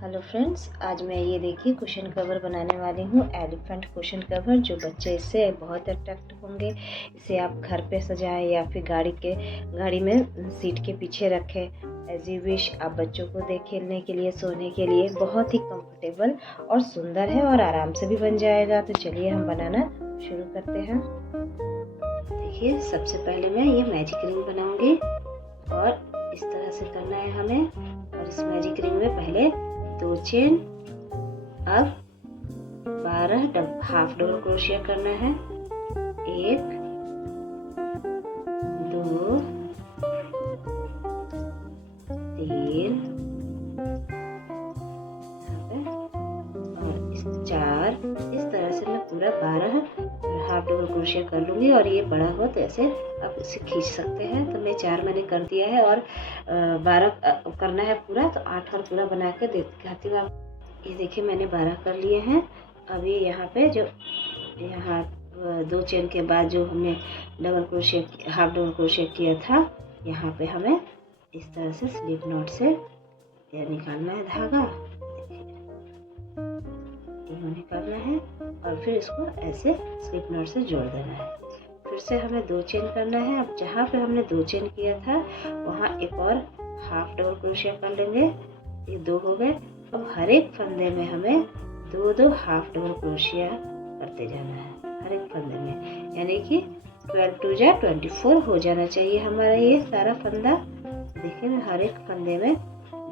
Hello friends, आज मैं ये देखिए कुशन कवर बनाने वाली हूँ। एलिफेंट कुशन कवर, जो बच्चे इससे बहुत अट्रैक्ट होंगे। इसे आप घर पे सजाएं या फिर गाड़ी में सीट के पीछे रखें। As you wish. आप बच्चों को दे खेलने के लिए, सोने के लिए। बहुत ही कंफर्टेबल और सुंदर है और आराम से भी बन जाएगा। तो चलिए हम बनाना शुरू करते हैं। देखिए, सबसे पहले मैं ये मैजिक रिंग बनाऊंगी और इस तरह से करना है हमें। और इस मैजिक रिंग में पहले 2 चेन, अब 12 हाफ डबल क्रोशिया करना है। 1 2 3 और 4। इस तरह से मैं पूरा 12 हाफ डबल क्रोशिया कर लूंगी। और ये बड़ा हो तो ऐसे आप इसे खींच सकते हैं। तो मैं 4 मैंने कर दिया है और 12 करना है पूरा, तो 8 और पूरा बना के दिखाती हूँ आप। ये देखिए, मैंने 12 कर लिए हैं। अभी यहाँ पे जो यहाँ 2 चेन के बाद जो हमने double crochet, half double crochet किया था, यहाँ पे हमें इस तरह से स्लिप नॉट से निकालना है धागा। निकालना है और फिर इसको ऐसे स्लिप नॉट से जोड़ देना है। फिर से हमें 2 चेन करना है। अब जहाँ पे हमने 2 चेन किया था वहाँ एक और हाफ डबल क्रोशिया कर लेंगे। ये 2 हो गए। अब हर एक फंदे में हमें 2 हाफ डबल क्रोशिया करते जाना है हर एक फंदे में, यानी कि 12 2 जा 24 हो जाना चाहिए हमारा ये सारा फंदा। देखिए, मैं हर एक फंदे में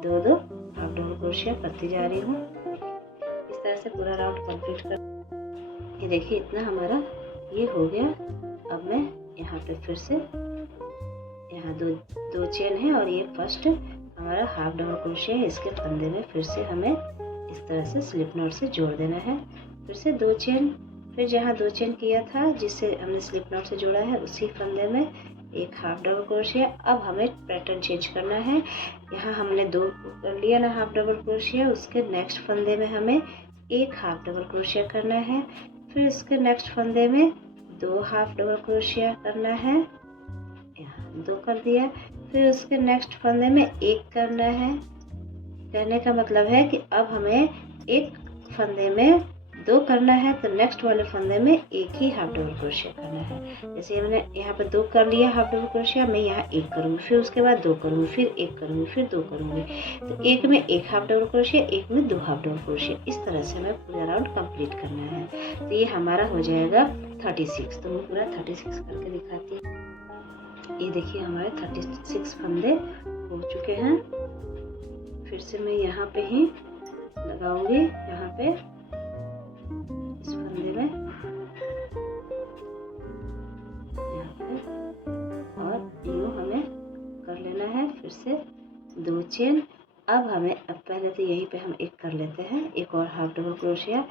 2 हाफ डबल क्रोशिया करती जा रही हूँ। इस तरह से पूरा राउंड कंप्लीट कर। ये देखिए, इतना हमारा ये हो गया। अब मैं यहाँ पे फिर से, यहाँ दो चेन है और ये फर्स्ट हमारा हाफ डबल क्रोशिया है। इसके फंदे में फिर से हमें इस तरह से स्लिप नॉट से जोड़ देना है। फिर से 2 चेन, फिर जहाँ 2 चेन किया था जिससे हमने स्लिप नॉट से जोड़ा है, उसी फंदे में एक हाफ डबल क्रोशिया। अब हमें पैटर्न चेंज करना है। यहाँ हमने 2 कर लिया ना हाफ डबल क्रोशिया, उसके नेक्स्ट फंदे में हमें एक हाफ डबल क्रोशिया करना है। फिर इसके नेक्स्ट फंदे में 2 हाफ डबल क्रोशिया करना है। यहाँ 2 कर दिया। फिर उसके नेक्स्ट फंदे में 1 करना है। कहने का मतलब है कि अब हमें एक फंदे में 2 करना है, तो नेक्स्ट वाले फंदे में एक ही हाफ डबल क्रोशिया करना है। जैसे मैंने यहाँ पे 2 कर लिया हाफ डबल क्रोशिया, मैं यहाँ 1 करूँगी, फिर उसके बाद 2 करूँगी, फिर 1 करूँगी, फिर 2 करूँगी। तो एक में 1 हाफ डबल क्रोशिया, एक में 2 हाफ डबल क्रोशिया। इस तरह से हमें पूरा राउंड कंप्लीट करना है। तो ये हमारा हो जाएगा 36। तो मैं पूरा 36 करके दिखाती हूँ। ये देखिए, हमारे 36 फंदे हो चुके हैं। फिर से मैं यहाँ पे ही लगाऊंगी, यहाँ पे इस फंदे में, यहाँ पे, और यूँ हमें कर लेना है। फिर से 2 चेन। अब हमें, अब पहले तो यहीं पे हम 1 कर लेते हैं, एक और हाफ डबल क्रोशिया।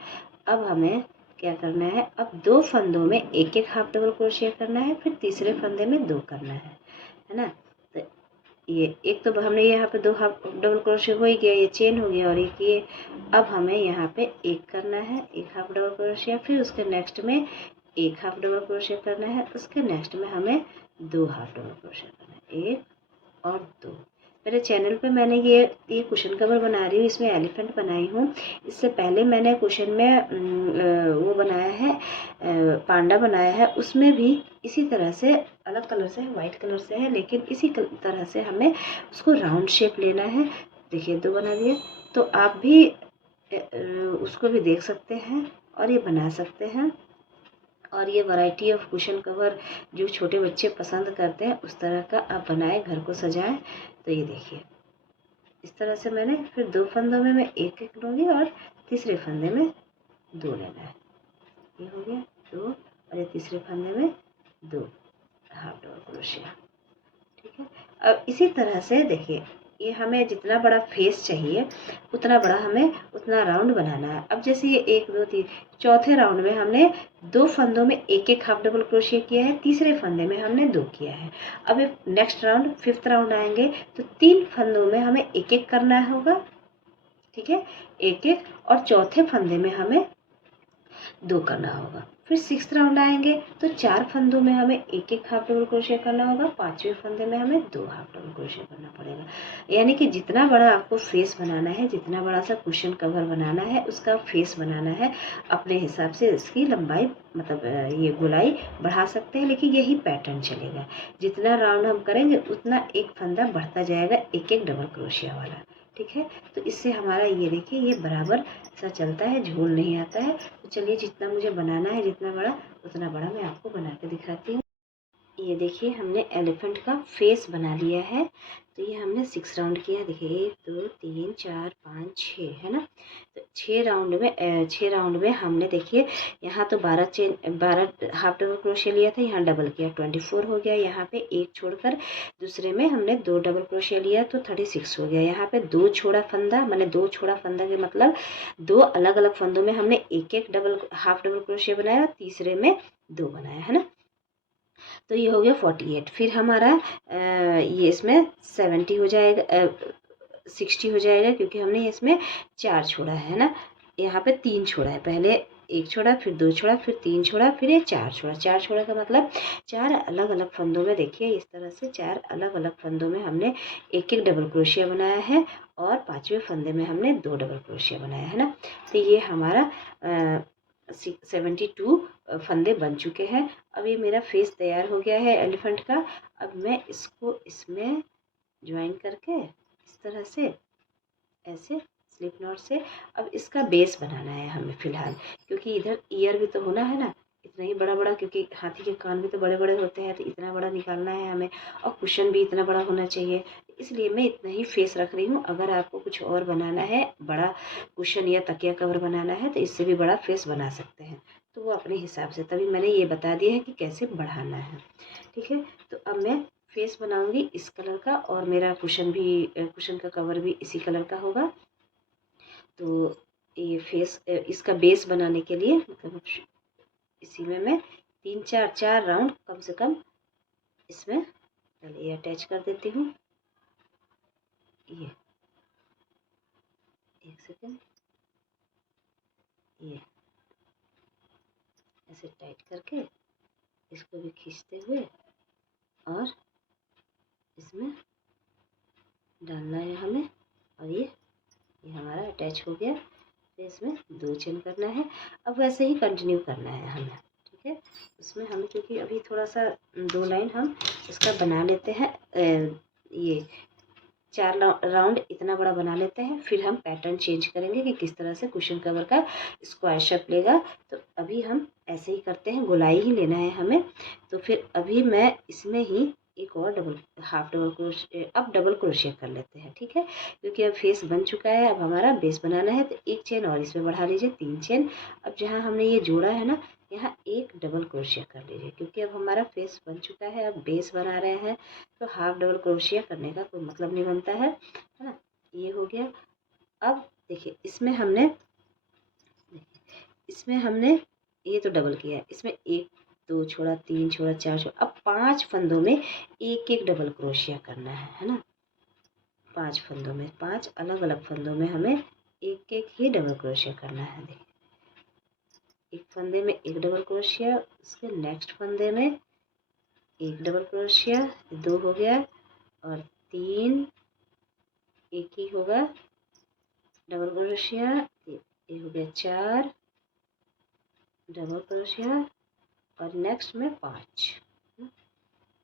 अब हमें क्या करना है, अब 2 फंदों में एक एक हाफ डबल क्रोशिया करना है, फिर तीसरे फंदे में 2 करना है ना। तो ये एक तो हमने यहाँ पे 2 हाफ डबल क्रोशिया हो ही गया, ये चेन हो गया, और एक ये। अब हमें यहाँ पे 1 करना है, 1 हाफ डबल क्रोशिया। फिर उसके नेक्स्ट में 1 हाफ डबल क्रोशिया करना है। उसके नेक्स्ट में हमें 2 हाफ डबल क्रोशिया करना है, 1 और 2। मेरे चैनल पे मैंने ये कुशन कवर बना रही हूँ, इसमें एलिफेंट बनाई हूँ। इससे पहले मैंने कुशन में वो बनाया है, पांडा बनाया है। उसमें भी इसी तरह से, अलग कलर से है, वाइट कलर से है, लेकिन इसी तरह से हमें उसको राउंड शेप लेना है। देखिए, 2 बना दिया। तो आप भी उसको भी देख सकते हैं और ये बना सकते हैं। और ये वैरायटी ऑफ कुशन कवर जो छोटे बच्चे पसंद करते हैं, उस तरह का आप बनाएं, घर को सजाएं। तो ये देखिए, इस तरह से मैंने फिर 2 फंदों में मैं 1 लूँगी और तीसरे फंदे में 2 लेना है। ये हो गया 2, और ये तीसरे फंदे में 2 हाफ डबल क्रोशिया। ठीक है। अब इसी तरह से देखिए, ये हमें जितना बड़ा फेस चाहिए उतना बड़ा हमें उतना राउंड बनाना है। अब जैसे ये 1 2 3, चौथे राउंड में हमने 2 फंदों में एक एक हाफ डबल क्रोशिया किया है, तीसरे फंदे में हमने 2 किया है। अब नेक्स्ट राउंड, 5th राउंड आएंगे, तो 3 फंदों में हमें एक एक करना होगा। ठीक है, एक एक, और चौथे फंदे में हमें 2 करना होगा। फिर 6th राउंड आएंगे तो 4 फंदों में हमें एक एक हाफ डबल क्रोशिया करना होगा, 5वें फंदे में हमें 2 हाफ डबल क्रोशिया करना पड़ेगा। यानी कि जितना बड़ा आपको फेस बनाना है, जितना बड़ा सा कुशन कवर बनाना है, उसका फेस बनाना है, अपने हिसाब से इसकी लंबाई मतलब ये गोलाई बढ़ा सकते हैं, लेकिन यही पैटर्न चलेगा। जितना राउंड हम करेंगे उतना एक फंदा बढ़ता जाएगा एक एक डबल क्रोशिया वाला, ठीक है। तो इससे हमारा ये देखिए ये बराबर सा चलता है, झोल नहीं आता है। तो चलिए जितना मुझे बनाना है जितना बड़ा उतना बड़ा मैं आपको बना के दिखाती हूँ। ये देखिए हमने एलिफेंट का फेस बना लिया है। तो ये हमने 6 राउंड किया, देखिए 1 2 3 4 5 6 है ना। तो 6 राउंड में हमने देखिए यहाँ तो 12 हाफ डबल क्रोशिया लिया था, यहाँ डबल किया 24 हो गया। यहाँ पे एक छोड़कर दूसरे में हमने 2 डबल क्रोशिया लिया तो 36 हो गया। यहाँ पे 2 छोड़ा फंदा, मैंने 2 छोड़ा फंदा के मतलब 2 अलग अलग फंदों में हमने एक एक हाफ डबल क्रोशिया बनाया, तीसरे में 2 बनाया, है ना। तो ये हो गया 48। फिर हमारा ये इसमें 70 हो जाएगा, 60 हो जाएगा, क्योंकि हमने इसमें 4 छोड़ा है ना। यहाँ पे 3 छोड़ा है, पहले 1 छोड़ा, फिर 2 छोड़ा, फिर 3 छोड़ा, फिर ये 4 छोड़ा। 4 छोड़ा का मतलब 4 अलग अलग फंदों में देखिए इस तरह से 4 अलग अलग फंदों में हमने एक एक डबल क्रोशिया बनाया है, और 5वें फंदे में हमने 2 डबल क्रोशिया बनाया है ना। तो ये हमारा 72 फंदे बन चुके हैं। अब ये मेरा फेस तैयार हो गया है एलिफेंट का। अब मैं इसको इसमें ज्वाइन करके इस तरह से ऐसे स्लिप नॉट से अब इसका बेस बनाना है हमें फ़िलहाल, क्योंकि इधर ईयर भी तो होना है ना, इतना ही बड़ा बड़ा, क्योंकि हाथी के कान भी तो बड़े बड़े होते हैं, तो इतना बड़ा निकालना है हमें, और कुशन भी इतना बड़ा होना चाहिए। इसलिए मैं इतना ही फेस रख रही हूँ। अगर आपको कुछ और बनाना है, बड़ा कुशन या तकिया कवर बनाना है, तो इससे भी बड़ा फेस बना सकते हैं, तो वो अपने हिसाब से। तभी मैंने ये बता दिया है कि कैसे बढ़ाना है, ठीक है। तो अब मैं फेस बनाऊंगी इस कलर का, और मेरा कुशन का कवर भी इसी कलर का होगा। तो ये फेस इसका बेस बनाने के लिए मतलब इसी में मैं 4 राउंड कम से कम इसमें पहले ये अटैच कर देती हूँ। ये एक सेकेंड, ये ऐसे टाइट करके इसको भी खींचते हुए और इसमें डालना है हमें, और ये हमारा अटैच हो गया। तो इसमें 2 चेन करना है। अब वैसे ही कंटिन्यू करना है हमें, ठीक है। उसमें हम क्योंकि अभी थोड़ा सा 2 लाइन हम इसका बना लेते हैं, ये 4 राउंड इतना बड़ा बना लेते हैं, फिर हम पैटर्न चेंज करेंगे कि किस तरह से कुशन कवर का स्क्वायर शेप लेगा। तो अभी हम ऐसे ही करते हैं, गोलाई ही लेना है हमें। तो फिर अभी मैं इसमें ही एक और हाफ डबल क्रोशिया, अब डबल क्रोशिया कर लेते हैं, ठीक है। क्योंकि अब फेस बन चुका है, अब हमारा बेस बनाना है, तो 1 चेन और इसमें बढ़ा लीजिए, 3 चेन। अब जहाँ हमने ये जोड़ा है ना, यहाँ एक डबल क्रोशिया कर लीजिए, क्योंकि अब हमारा फेस बन चुका है, अब बेस बना रहे हैं, तो हाफ डबल क्रोशिया करने का कोई मतलब नहीं बनता है ना। ये हो गया। अब देखिए इसमें हमने ये तो डबल किया है, इसमें 1 2 छोड़ा, 3 छोड़ा, 4 छोड़ा। अब 5 फंदों में एक एक डबल क्रोशिया करना है ना। 5 फंदों में, 5 अलग अलग फंदों में हमें एक एक ही डबल क्रोशिया करना है। देखिए एक फंदे में एक डबल क्रोशिया, उसके नेक्स्ट फंदे में एक डबल क्रोशिया, 2 हो गया, और 3 एक ही होगा डबल क्रोशिया, ये हो गया 4 डबल क्रोशिया, और नेक्स्ट में 5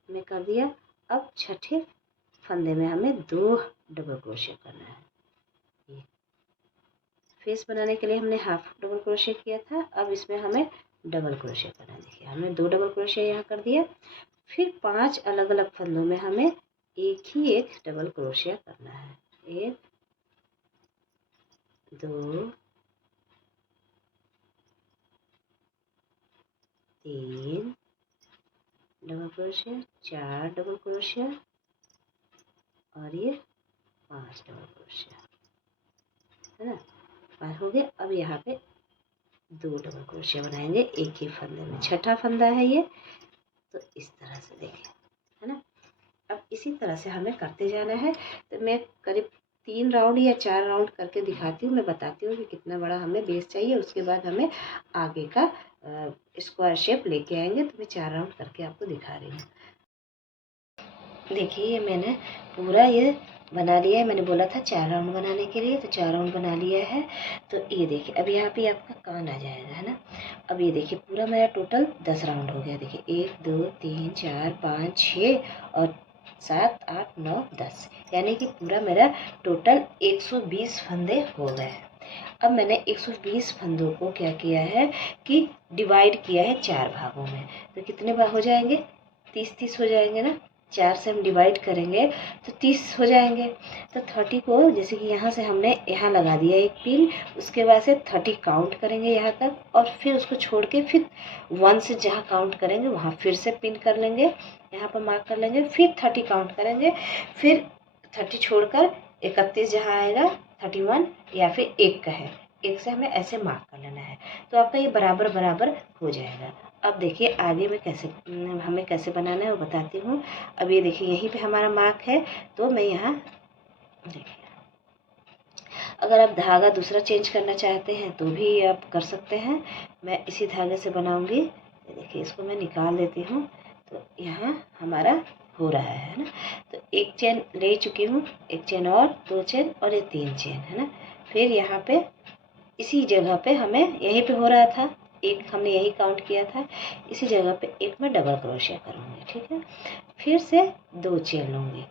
में कर दिया। अब छठे फंदे में हमें 2 डबल क्रोशिया करना है। ये फेस बनाने के लिए हमने हाफ डबल क्रोशिया किया था, अब इसमें हमें डबल क्रोशिया करना है। देखिए हमने 2 डबल क्रोशिया यहाँ कर दिया। फिर 5 अलग अलग फंदों में हमें एक डबल क्रोशिया करना है। 1 2 3 डबल क्रोशिया, 4 डबल क्रोशिया, और ये 5 डबल क्रोशिया, है ना। 5 हो गया। अब यहाँ पे 2 डबल क्रोशिया बनाएंगे एक ही फंदे में, छठा फंदा है ये। तो इस तरह से देखें, है ना। अब इसी तरह से हमें करते जाना है। तो मैं करीब 3 राउंड या 4 राउंड करके दिखाती हूँ, मैं बताती हूँ कि कितना बड़ा हमें बेस चाहिए। उसके बाद हमें आगे का स्क्वायर शेप लेके आएंगे। तो मैं 4 राउंड करके आपको दिखा रही हूँ। देखिए ये मैंने पूरा ये बना लिया है। मैंने बोला था 4 राउंड बनाने के लिए, तो 4 राउंड बना लिया है। तो ये देखिए अब यहाँ पे आपका कान आ जाएगा, है ना। अब ये देखिए पूरा मेरा टोटल 10 राउंड हो गया। देखिए 1 2 3 4 5 6 और 7 8 9 10, यानी कि पूरा मेरा टोटल 120 फंदे हो गए हैं। अब मैंने 120 फंदों को क्या किया है कि डिवाइड किया है 4 भागों में। तो कितने भाग हो जाएंगे? 30 हो जाएंगे ना। 4 से हम डिवाइड करेंगे तो 30 हो जाएंगे। तो 30 को जैसे कि यहाँ से हमने यहाँ लगा दिया एक पिन, उसके बाद से 30 काउंट करेंगे यहाँ तक, और फिर उसको छोड़ के फिर 1 से जहाँ काउंट करेंगे वहाँ फिर से पिन कर लेंगे, यहाँ पर मार्क कर लेंगे, फिर 30 काउंट करेंगे, फिर 30 छोड़कर 31 जहाँ आएगा 31 या फिर 1 का है, 1 से हमें ऐसे मार्क कर लेना है। तो आपका ये बराबर बराबर हो जाएगा। अब देखिए आगे में कैसे हमें कैसे बनाना है वो बताती हूँ। अब ये देखिए यहीं पे हमारा मार्क है, तो मैं यहाँ देखिए अगर आप धागा दूसरा चेंज करना चाहते हैं तो भी आप कर सकते हैं। मैं इसी धागे से बनाऊंगी। ये देखिए इसको मैं निकाल देती हूँ। तो यहाँ हमारा हो रहा है ना। तो एक चेन ले चुकी हूँ, एक चेन और, 2 चेन और ये 3 चेन, है ना। फिर यहाँ पे इसी जगह पे हमें यहीं पे हो रहा था, एक हमने यही काउंट किया था, इसी जगह पे एक मैं डबल क्रोशिया करूँगी, ठीक है। फिर से 2 चेन लूँगी।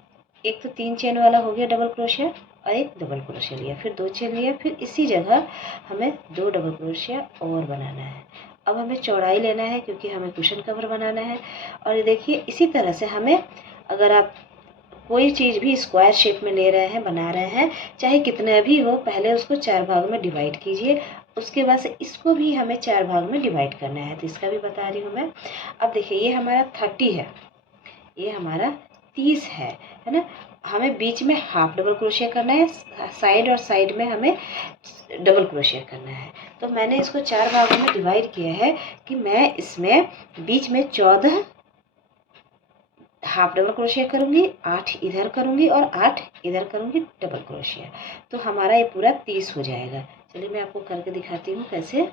एक तो 3 चेन वाला हो गया डबल क्रोशिया, और एक डबल क्रोशिया लिया, फिर 2 चेन लिया, फिर इसी जगह हमें 2 डबल क्रोशिया और बनाना है। अब हमें चौड़ाई लेना है क्योंकि हमें कुशन कवर बनाना है। और ये देखिए इसी तरह से हमें, अगर आप कोई चीज़ भी स्क्वायर शेप में ले रहे हैं, बना रहे हैं, चाहे कितना भी हो, पहले उसको 4 भाग में डिवाइड कीजिए। उसके बाद से इसको भी हमें 4 भाग में डिवाइड करना है, तो इसका भी बता रही हूँ मैं। अब देखिए ये हमारा 30 है, ये हमारा 30 है ना। हमें बीच में हाफ डबल क्रोशिया करना है, साइड और साइड में हमें डबल क्रोशिया करना है। तो मैंने इसको 4 भागों में डिवाइड किया है कि मैं इसमें बीच में 14 हाफ डबल क्रोशिया करूँगी, 8 इधर करूँगी और 8 इधर करूँगी डबल क्रोशिया। तो हमारा ये पूरा 30 हो जाएगा। चलिए मैं आपको करके दिखाती हूँ कैसे। ये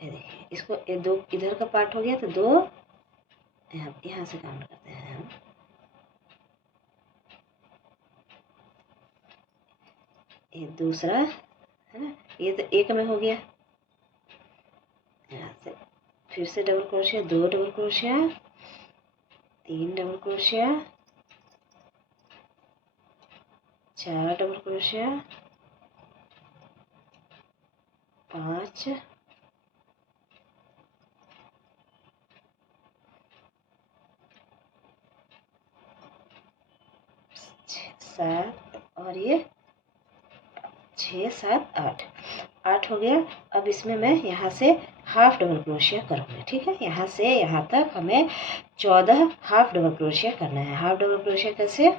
देखिए इसको, ये 2 इधर का पार्ट हो गया, तो 2 यहाँ से काउंट करते हैं हम। ये दूसरा है ना, ये तो 1 में हो गया। यहाँ से फिर से double crochet, 2 double crochet, 3 double crochet, 4 double crochet, 5, 7 और ये 6 7 8, 8 हो गया। अब इसमें मैं यहाँ से हाफ डबल क्रोशिया करूँगी, ठीक है। यहाँ से यहाँ तक हमें 14 हाफ डबल क्रोशिया करना है। हाफ डबल क्रोशिया कैसे?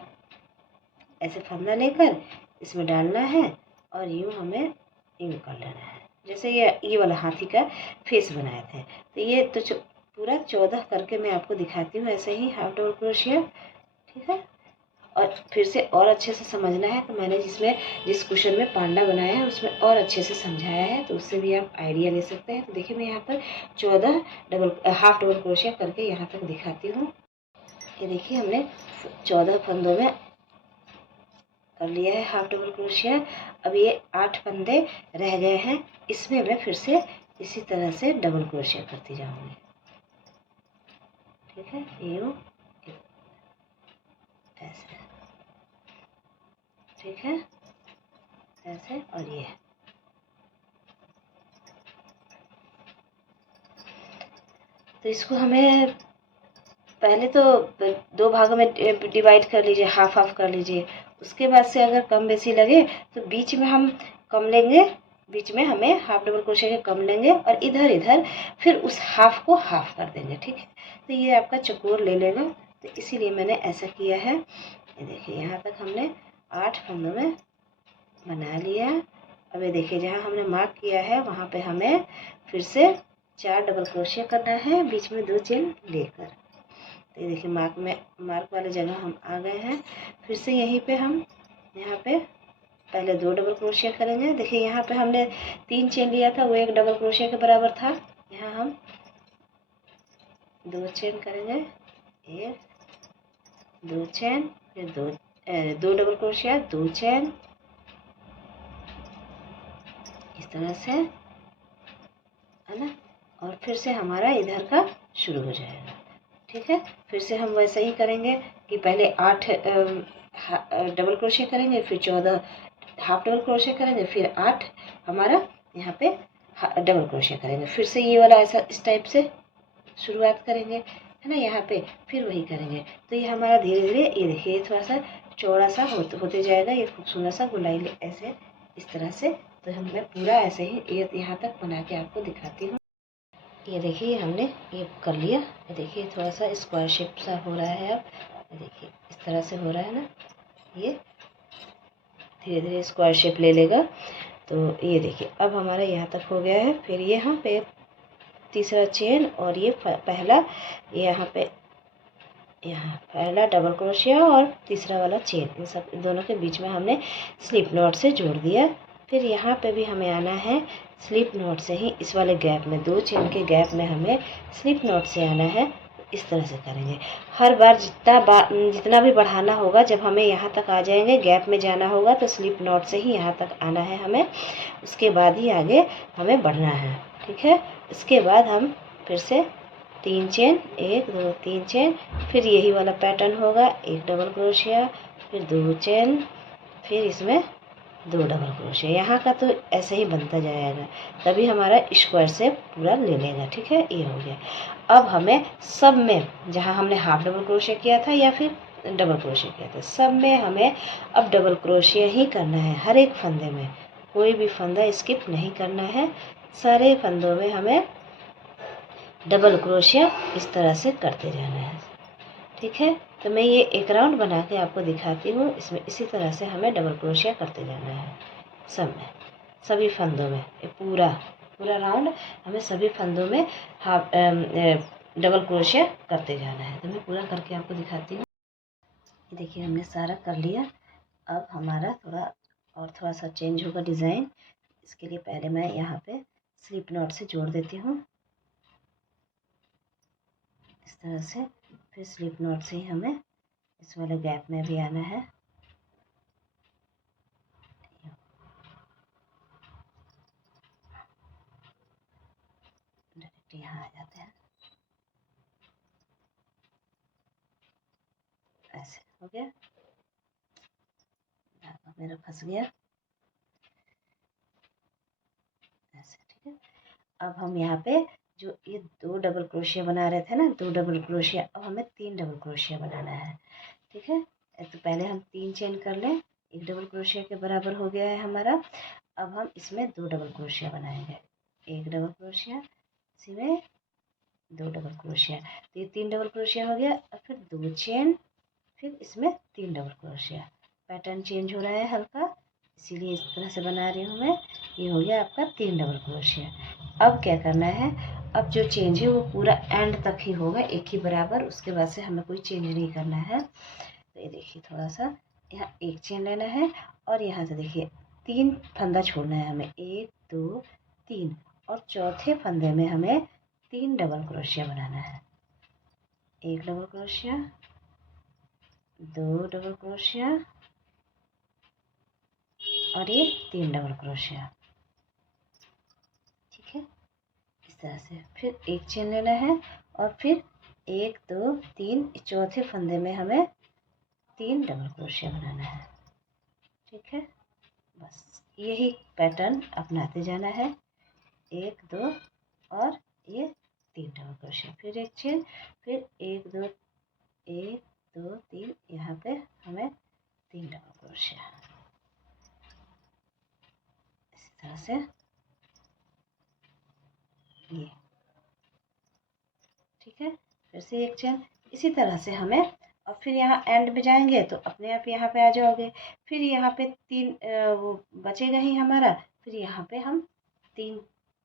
ऐसे फंदा लेकर इसमें डालना है और यूँ हमें यूँ कर लेना है, जैसे ये वाला हाथी का फेस बनाए थे। तो ये तो पूरा 14 करके मैं आपको दिखाती हूँ ऐसे ही हाफ डबल क्रोशिया, ठीक है। और फिर से और अच्छे से समझना है तो मैंने जिस कुशन में पांडा बनाया है उसमें और अच्छे से समझाया है, तो उससे भी आप आइडिया ले सकते हैं। तो देखिए मैं यहाँ पर 14 हाफ डबल क्रोशिया करके यहाँ तक दिखाती हूँ। ये देखिए हमने 14 फंदों में कर लिया है हाफ डबल क्रोशिया। अब ये 8 फंदे रह गए हैं, इसमें मैं फिर से इसी तरह से डबल क्रोशिया करती जाऊँगी, ठीक है। यूँ ऐसे, ठीक है, ऐसे। और ये तो इसको हमें पहले तो 2 भागों में डिवाइड कर लीजिए, हाफ हाफ कर लीजिए। उसके बाद से अगर कम बेसी लगे तो बीच में हम कम लेंगे, बीच में हमें हाफ डबल क्रोशिया के कम लेंगे और इधर इधर फिर उस हाफ को हाफ कर देंगे, ठीक है। तो ये आपका चकोर ले लेगा, तो इसीलिए मैंने ऐसा किया है। ये देखिए यहाँ तक हमने 8 फंदों में बना लिया। अब ये देखिए जहाँ हमने मार्क किया है वहाँ पे हमें फिर से 4 डबल क्रोशिया करना है, बीच में 2 चेन लेकर। तो ये देखिए मार्क वाले जगह हम आ गए हैं। फिर से यहीं पे हम यहाँ पे पहले 2 डबल क्रोशिया करेंगे। देखिए यहाँ पे हमने 3 चेन लिया था, वो 1 डबल क्रोशिया के बराबर था। यहाँ हम 2 चेन करेंगे, 1 2 चेन, फिर 2 डबल क्रोशिया, 2 चेन, इस तरह से, है ना। और फिर से हमारा इधर का शुरू हो जाएगा। ठीक है, फिर से हम वैसे ही करेंगे कि पहले 8 डबल क्रोशिया करेंगे, फिर 14 हाफ डबल क्रोशिया करेंगे, फिर 8 हमारा यहाँ पे डबल क्रोशिया करेंगे। फिर से ये वाला ऐसा इस टाइप से शुरुआत करेंगे, है ना। यहाँ पे फिर वही करेंगे। तो ये हमारा धीरे धीरे, ये देखिए थोड़ा सा चौड़ा सा होते जाएगा। ये खूबसूरत सा गोलाई ऐसे इस तरह से। तो मैं पूरा ऐसे ही ये यहाँ तक बना के आपको दिखाती हूँ। ये देखिए हमने ये कर लिया। ये देखिए थोड़ा सा स्क्वायर शेप सा हो रहा है। अब ये देखिए इस तरह से हो रहा है ना, ये धीरे धीरे स्क्वायर शेप ले लेगा। तो ये देखिए अब हमारा यहाँ तक हो गया है। फिर यहाँ पे तीसरा चेन और ये पहला, यहाँ पे यहाँ पहला डबल क्रोशिया और तीसरा वाला चेन, इन सब दोनों के बीच में हमने स्लिप नॉट से जोड़ दिया। फिर यहाँ पे भी हमें आना है स्लिप नॉट से ही, इस वाले गैप में 2 चेन के गैप में हमें स्लिप नॉट से आना है। इस तरह से करेंगे हर बार। जितना भी बढ़ाना होगा, जब हमें यहाँ तक आ जाएंगे, गैप में जाना होगा, तो स्लिप नॉट से ही यहाँ तक आना है हमें। उसके बाद ही आगे हमें बढ़ना है। ठीक है, इसके बाद हम फिर से 3 चेन, 1 2 3 चेन, फिर यही वाला पैटर्न होगा। 1 डबल क्रोशिया, फिर 2 चेन, फिर इसमें 2 डबल क्रोशिया। यहाँ का तो ऐसे ही बनता जाएगा, तभी हमारा स्क्वायर से पूरा ले लेगा। ठीक है, ये हो गया। अब हमें सब में, जहाँ हमने हाफ डबल क्रोशिया किया था या फिर डबल क्रोशिया किया था, सब में हमें अब डबल क्रोशिया ही करना है। हर एक फंदे में कोई भी फंदा स्किप नहीं करना है। सारे फंदों में हमें डबल क्रोशिया इस तरह से करते जाना है। ठीक है, तो मैं ये एक राउंड बना के आपको दिखाती हूँ। इसमें इसी तरह से हमें डबल क्रोशिया करते जाना है सब में, सभी फंदों में। ये पूरा राउंड हमें सभी फंदों में हाफ डबल क्रोशिया करते जाना है। तो मैं पूरा करके आपको दिखाती हूँ। देखिए हमने सारा कर लिया। अब हमारा थोड़ा सा चेंज होगा डिज़ाइन। इसके लिए पहले मैं यहाँ पे स्लिप नॉट से जोड़ देती हूँ इस तरह से। फिर स्लिप नॉट से ही हमें इस वाले गैप में भी आना है। डायरेक्ट यहाँ आ जाते हैं, ऐसे हो गया। धागा मेरा फंस गया ऐसे। ठीक है, अब हम यहाँ पे जो ये 2 डबल क्रोशिया बना रहे थे ना, 2 डबल क्रोशिया, अब हमें 3 डबल क्रोशिया बनाना है। ठीक है, तो पहले हम 3 चेन कर लें, 1 डबल क्रोशिया के बराबर हो गया है हमारा। अब हम इसमें 2 डबल क्रोशिया बनाएंगे, 1 डबल क्रोशिया, इसी में 2 डबल क्रोशिया। तो ये 3 डबल क्रोशिया हो गया। और फिर 2 चेन, फिर इसमें 3 डबल क्रोशिया। पैटर्न चेंज हो रहा है हल्का, इसीलिए इस तरह से बना रही हूँ मैं। ये हो गया आपका 3 डबल क्रोशिया। अब क्या करना है, अब जो चेंज है वो पूरा एंड तक ही होगा, एक ही बराबर। उसके बाद से हमें कोई चेंज नहीं करना है। तो ये देखिए थोड़ा सा यहाँ 1 चेन लेना है और यहाँ से देखिए 3 फंदा छोड़ना है हमें, 1 2 3। और चौथे फंदे में हमें 3 डबल क्रोशिया बनाना है। 1 डबल क्रोशिया, 2 डबल क्रोशिया और ये 3 डबल क्रोशिया। ठीक है, इस तरह से। फिर 1 चेन लेना है और फिर 1 2 3, चौथे फंदे में हमें 3 डबल क्रोशिया बनाना है। ठीक है, बस यही पैटर्न अपनाते जाना है। 1 2 और ये 3 डबल क्रोशिया, फिर 1 चेन, फिर 1 2 3, यहाँ पे हमें 3 डबल क्रोशिया इस तरह से। ये ठीक है, फिर से 1 चेन, इसी तरह से हमें। और फिर यहाँ एंड में जाएंगे तो अपने आप यहाँ पे आ जाओगे। फिर यहाँ पे 3 वो बचेगा ही हमारा। फिर यहाँ पे हम 3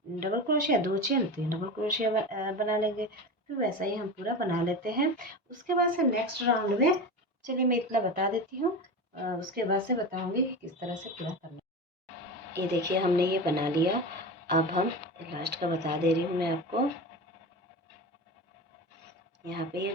double crochet, 2 chain, 3 double crochet बना लेंगे। फिर वैसा ही हम पूरा बना लेते हैं। उसके बाद से नेक्स्ट राउंड में, चलिए मैं इतना बता देती हूँ। उसके बाद से बताऊंगी किस तरह से पूरा करना। ये देखिए हमने ये बना लिया। अब हम लास्ट का बता दे रही हूँ मैं आपको। यहाँ पे ये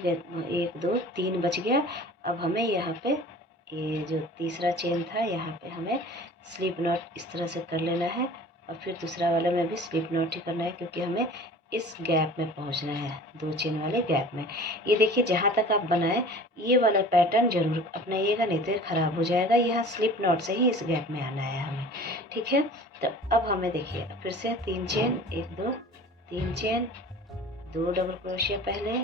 1 2 3 बच गया। अब हमें यहाँ पे ये जो तीसरा चेन था यहाँ पे हमें स्लिप नॉट इस तरह से कर लेना है और फिर दूसरा वाले में भी स्लिप नॉट ही करना है, क्योंकि हमें इस गैप में पहुँचना है, 2 चेन वाले गैप में। ये देखिए जहाँ तक आप बनाए ये वाला पैटर्न जरूर अपनाइएगा, नहीं तो ये ख़राब हो जाएगा। यहाँ स्लिप नॉट से ही इस गैप में आना है हमें, ठीक है। तो अब हमें देखिए फिर से 3 चेन, 1 2 3 चेन, 2 डबल क्रोशिया पहले।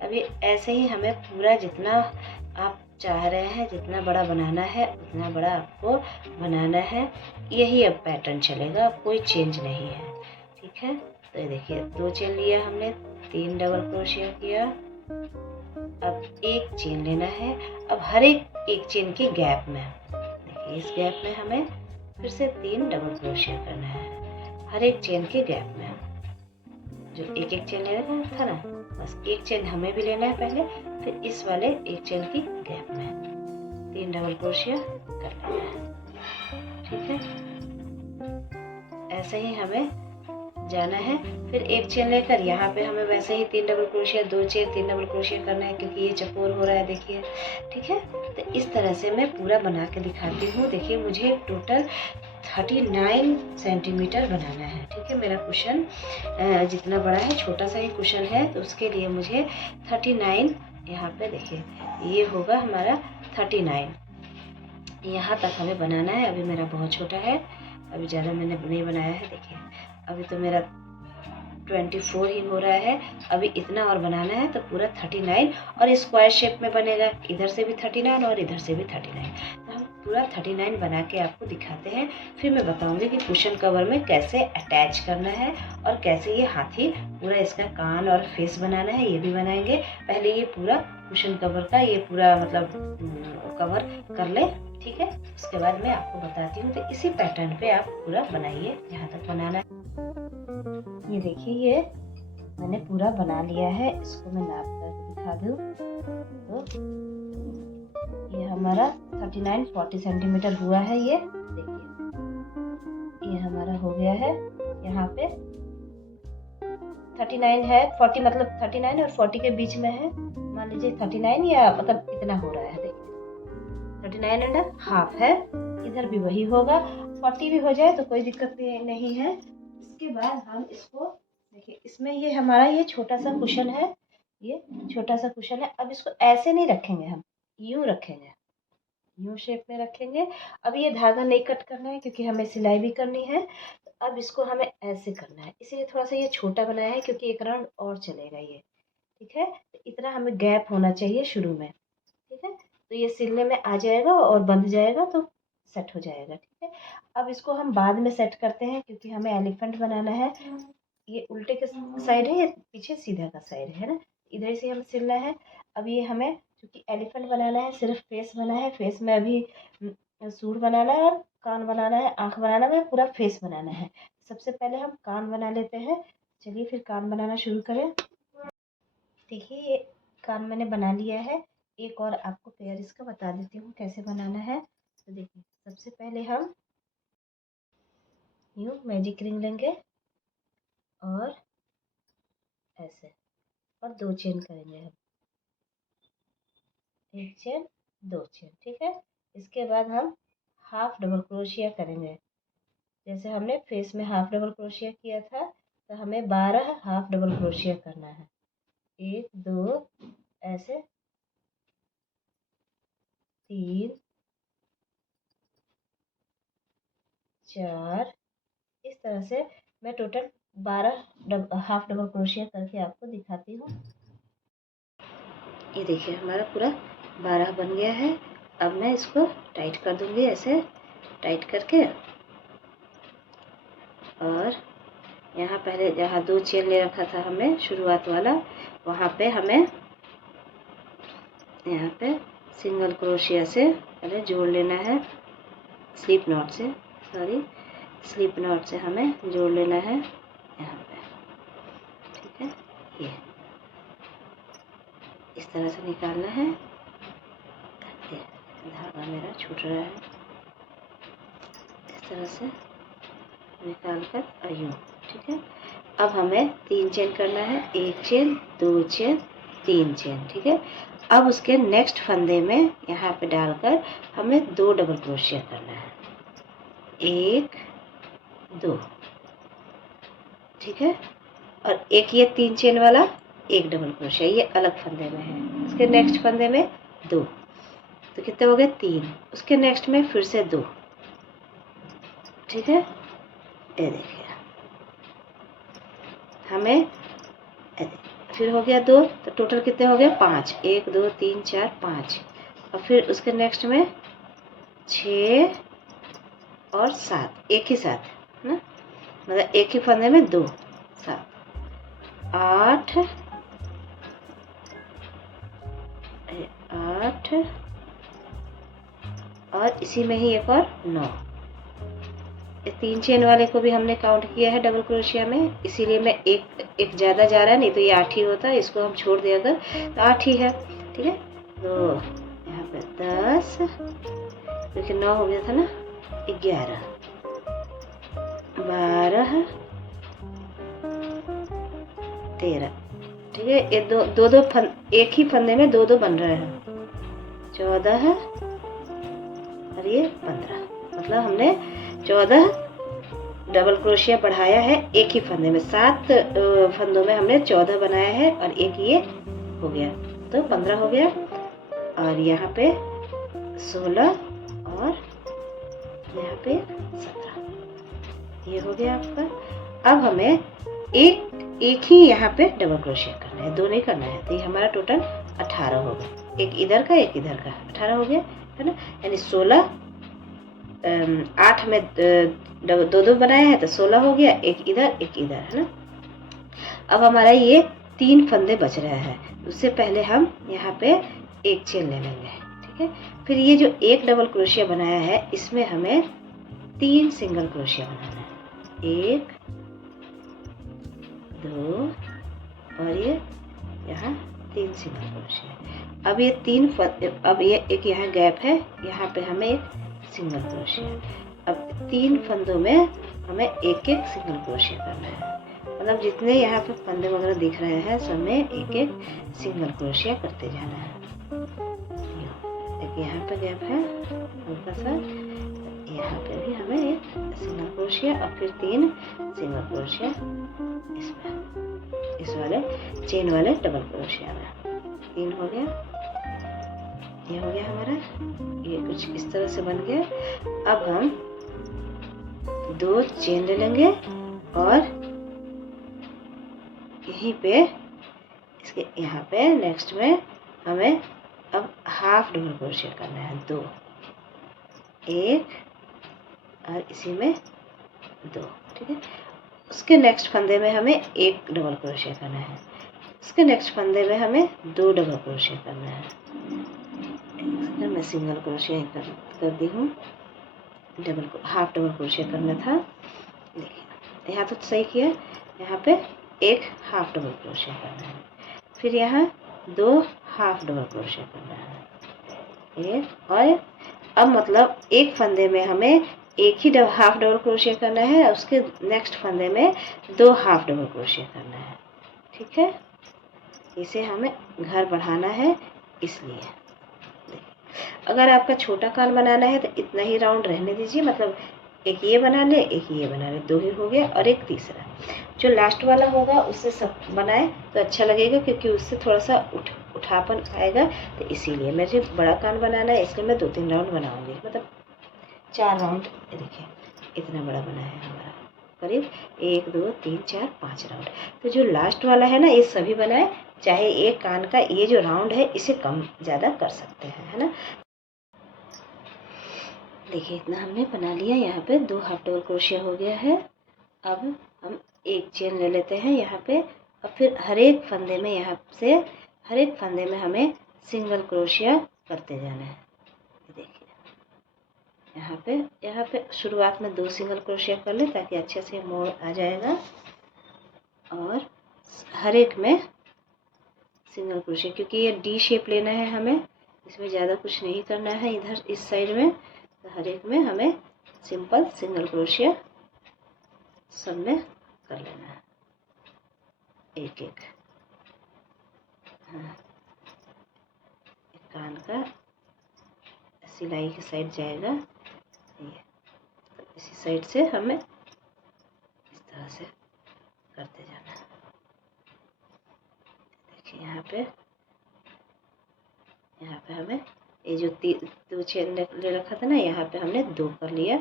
अभी ऐसे ही हमें पूरा जितना आप चाह रहे हैं, जितना बड़ा बनाना है उतना बड़ा आपको बनाना है। यही अब पैटर्न चलेगा, अब कोई चेंज नहीं है, ठीक है। तो ये देखिए 2 चेन लिया हमने, 3 डबल क्रोशिया किया। अब 1 चेन लेना है। अब हर एक चेन के गैप में देखिए इस गैप में हमें फिर से 3 डबल क्रोशिया करना है, हर एक चेन के गैप में। जो एक चेन लेना था ना, बस 1 चेन हमें भी लेना है पहले, फिर इस वाले 1 चेन की गैप में 3 डबल क्रोशिया कर लेना है, ठीक है। ऐसे ही हमें जाना है। फिर 1 चेन लेकर यहाँ पे हमें वैसे ही 3 double crochet, 2 chain 3 double crochet करना है, क्योंकि ये चकोर हो रहा है देखिए, ठीक है। तो इस तरह से मैं पूरा बना के दिखाती हूँ। देखिए मुझे टोटल 39 सेंटीमीटर बनाना है, ठीक है। मेरा कुशन जितना बड़ा है, छोटा सा ही कुशन है, तो उसके लिए मुझे 39 यहाँ पे देखिए ये होगा हमारा 39, यहाँ तक हमें बनाना है। अभी मेरा बहुत छोटा है, अभी ज़्यादा मैंने नहीं बनाया है। देखिए अभी तो मेरा 24 ही हो रहा है, अभी इतना और बनाना है तो पूरा 39, और स्क्वायर शेप में बनेगा, इधर से भी 39 और इधर से भी 39। तो हम पूरा 39 बना के आपको दिखाते हैं। फिर मैं बताऊंगी कि कुशन कवर में कैसे अटैच करना है और कैसे ये हाथी पूरा इसका कान और फेस बनाना है, ये भी बनाएंगे। पहले ये पूरा कुशन कवर का ये पूरा मतलब कवर कर ले, ठीक है। उसके बाद मैं आपको बताती हूँ। तो इसी पैटर्न पे आप पूरा बनाइए जहाँ तक बनाना है। ये देखिए ये मैंने पूरा बना लिया है, इसको मैं नाप कर दिखा दूँ तो ये हमारा 39-40 सेंटीमीटर हुआ है। ये देखिए ये हमारा हो गया है, यहाँ पे 39 है, 40 मतलब 39 और 40 के बीच में है, मान लीजिए 39 या मतलब इतना हो रहा है। देखिए 39.5 है, इधर भी वही होगा, 40 भी हो जाए तो कोई दिक्कत नहीं है। इसके बाद हम इसको देखिए, इसमें ये हमारा ये छोटा सा कुशन है, ये छोटा सा कुशन है। अब इसको ऐसे नहीं रखेंगे, हम यूं रखेंगे, यूं शेप में रखेंगे। अब ये धागा नहीं कट करना है, क्योंकि हमें सिलाई भी करनी है। अब इसको हमें ऐसे करना है, इसीलिए थोड़ा सा ये छोटा बनाया है, क्योंकि एक राउंड और चलेगा ये, ठीक है। तो इतना हमें गैप होना चाहिए शुरू में, ठीक है। तो ये सिलने में आ जाएगा और बंध जाएगा तो सेट हो जाएगा, ठीक है। अब इसको हम बाद में सेट करते हैं, क्योंकि हमें एलिफेंट बनाना है। ये उल्टे के साइड है, ये पीछे सीधा का साइड है ना, इधर से हम सिलना है। अब ये हमें क्योंकि एलिफेंट बनाना है, सिर्फ फेस बना है, फेस में अभी सूंड बनाना है और कान बनाना है, आँख बनाना है, पूरा फेस बनाना है। सबसे पहले हम कान बना लेते हैं। चलिए फिर कान बनाना शुरू करें। देखिए ये कान मैंने बना लिया है। एक और आपको पेयर इसका बता देती हूँ कैसे बनाना है। तो देखिए सबसे पहले हम यूँ मैजिक रिंग लेंगे और ऐसे, और 2 चेन करेंगे हम, 1 चेन 2 चेन, ठीक है। इसके बाद हम हाफ डबल क्रोशिया करेंगे। जैसे हमने फेस में हाफ डबल क्रोशिया किया था, तो हमें 12 हाफ डबल क्रोशिया करना है। 1 2 ऐसे, 3 4, इस तरह से मैं टोटल 12 हाफ डबल क्रोशिया करके आपको दिखाती हूँ। ये देखिए हमारा पूरा 12 बन गया है। अब मैं इसको टाइट कर दूंगी, ऐसे टाइट करके, और यहाँ पहले जहाँ 2 चेन ले रखा था हमें शुरुआत वाला, वहाँ पे हमें यहाँ पे सिंगल क्रोशिया से पहले जोड़ लेना है, स्लिप नॉट से, सॉरी स्लिप नॉट से हमें जोड़ लेना है यहाँ पे, ठीक है। ये इस तरह से निकालना है। धागा मेरा छूट रहा है, इस तरह से निकाल कर आयु। ठीक है, अब हमें 3 चेन करना है, 1 चेन 2 चेन 3 चेन। ठीक है, अब उसके नेक्स्ट फंदे में यहाँ पे डालकर हमें 2 डबल क्रोशिया करना है, 1 2। ठीक है, और एक ये 3 चेन वाला 1 डबल क्रोशिया, ये अलग फंदे में है। उसके नेक्स्ट फंदे में 2, तो कितने हो गए 3। उसके नेक्स्ट में फिर से 2। ठीक है, ये देखिए हमें फिर हो गया 2, तो टोटल कितने हो गए 5, 1 2 3 4 5। और फिर उसके नेक्स्ट में 6 और 7 एक ही साथ है ना, मतलब एक ही फंदे में 2 7 8 8 और इसी में ही एक और 9। 3 चेन वाले को भी हमने काउंट किया है डबल क्रोशिया में, इसीलिए मैं एक ज़्यादा जा रहा है, नहीं तो ये 8 ही होता है। इसको हम छोड़ दिया अगर तो 8 ही है। ठीक है, तो यहाँ पे 10, क्योंकि 9 हो गया था ना, 11 12 13। ठीक है, ये दो एक ही फंदे में 2 2 बन रहे हैं, 14 और ये 15। मतलब हमने 14 डबल क्रोशिया बढ़ाया है एक ही फंदे में। 7 फंदों में हमने 14 बनाया है और एक ये हो गया, तो 15 हो गया। और यहाँ पे 16 और यहाँ पे 17, ये हो गया आपका। अब हमें एक ही यहाँ पे डबल क्रोशिया करना है, 2 नहीं करना है। तो ये हमारा टोटल 18 हो गया, एक इधर का एक इधर का, 18 हो गया है ना। यानी 16 8 में 2 2 बनाया है तो 16 हो गया, एक इधर एक इधर है ना। अब हमारा ये 3 फंदे बच रहे हैं, उससे पहले हम यहाँ पे 1 चेन ले लेंगे। ठीक है, फिर ये जो एक डबल क्रोशिया बनाया है इसमें हमें 3 सिंगल क्रोशिया बनाना है, 1 2 और ये यहाँ 3 सिंगल क्रोशिया। अब ये 3 अब ये एक यहाँ गैप है, यहाँ पे हमें एक सिंगल क्रोशिया। अब 3 फंदों में हमें एक एक सिंगल क्रोशिया करना है, मतलब जितने यहाँ पे फंदे वगैरह दिख रहे हैं सब में एक एक सिंगल क्रोशिया करते जाना है। एक यहाँ पे गैप है हल्का सा, यहाँ पे भी हमें एक सिंगल क्रोशिया और फिर 3 सिंगल क्रोशिया इसमें, इस वाले चेन वाले डबल क्रोशिया में। 3 हो गया, ये हो गया हमारा, ये कुछ इस तरह से बन गया। अब हम 2 चेन ले लेंगे और यहीं पे इसके यहाँ पे नेक्स्ट में हमें अब हाफ डबल क्रोशिया करना है, 2 1 और इसी में 2। ठीक है, उसके नेक्स्ट फंदे में हमें 1 डबल क्रोशिया करना है, उसके नेक्स्ट फंदे में हमें 2 डबल क्रोशिया करना है। मैं सिंगल क्रोशिया कर दी हूँ, हाफ डबल क्रोशिया करना था। देखिए यहाँ तो सही किया, यहाँ पे 1 हाफ डबल क्रोशिया करना है, फिर यहाँ 2 हाफ डबल क्रोशिया करना है, 1 और अब मतलब एक फंदे में हमें एक ही हाफ डबल क्रोशिया करना है और उसके नेक्स्ट फंदे में 2 हाफ डबल क्रोशिया करना है। ठीक है, इसे हमें घर बढ़ाना है, इसलिए अगर आपका छोटा कान बनाना है तो इतना ही राउंड रहने दीजिए, मतलब एक ये बना ले एक ये बना ले, 2 ही हो गया और एक तीसरा जो लास्ट वाला होगा उससे सब बनाए तो अच्छा लगेगा, क्योंकि उससे थोड़ा सा उठापन आएगा। तो इसीलिए मुझे बड़ा कान बनाना है, इसलिए मैं 2-3 राउंड बनाऊंगी, मतलब 4 राउंड। देखिए इतना बड़ा बना है हमारा, करीब 1 2 3 4 5 राउंड। तो जो लास्ट वाला है ना ये सभी बनाए, चाहे एक कान का ये जो राउंड है इसे कम ज़्यादा कर सकते हैं, है ना। देखिए इतना हमने बना लिया, यहाँ पे 2 हाफ डबल क्रोशिया हो गया है। अब हम 1 चेन ले लेते हैं यहाँ पे और फिर हर एक फंदे में यहाँ से हर एक फंदे में हमें सिंगल क्रोशिया करते जाना है। देखिए यहाँ पे शुरुआत में 2 सिंगल क्रोशिया कर ले ताकि अच्छे से मोड़ आ जाएगा, और हर एक में सिंगल क्रोशिया, क्योंकि ये डी शेप लेना है हमें, इसमें ज़्यादा कुछ नहीं करना है। इधर इस साइड में तो हर एक में हमें सिंपल सिंगल क्रोशिया सब में कर लेना है, एक एक। हाँ, एक कान का सिलाई की साइड जाएगा ये, तो इसी साइड से हमें इस तरह से करते जाना है। देखिए यहाँ पे हमें ये जो दो चेन ले रखा था ना, यहाँ पे हमने 2 कर लिया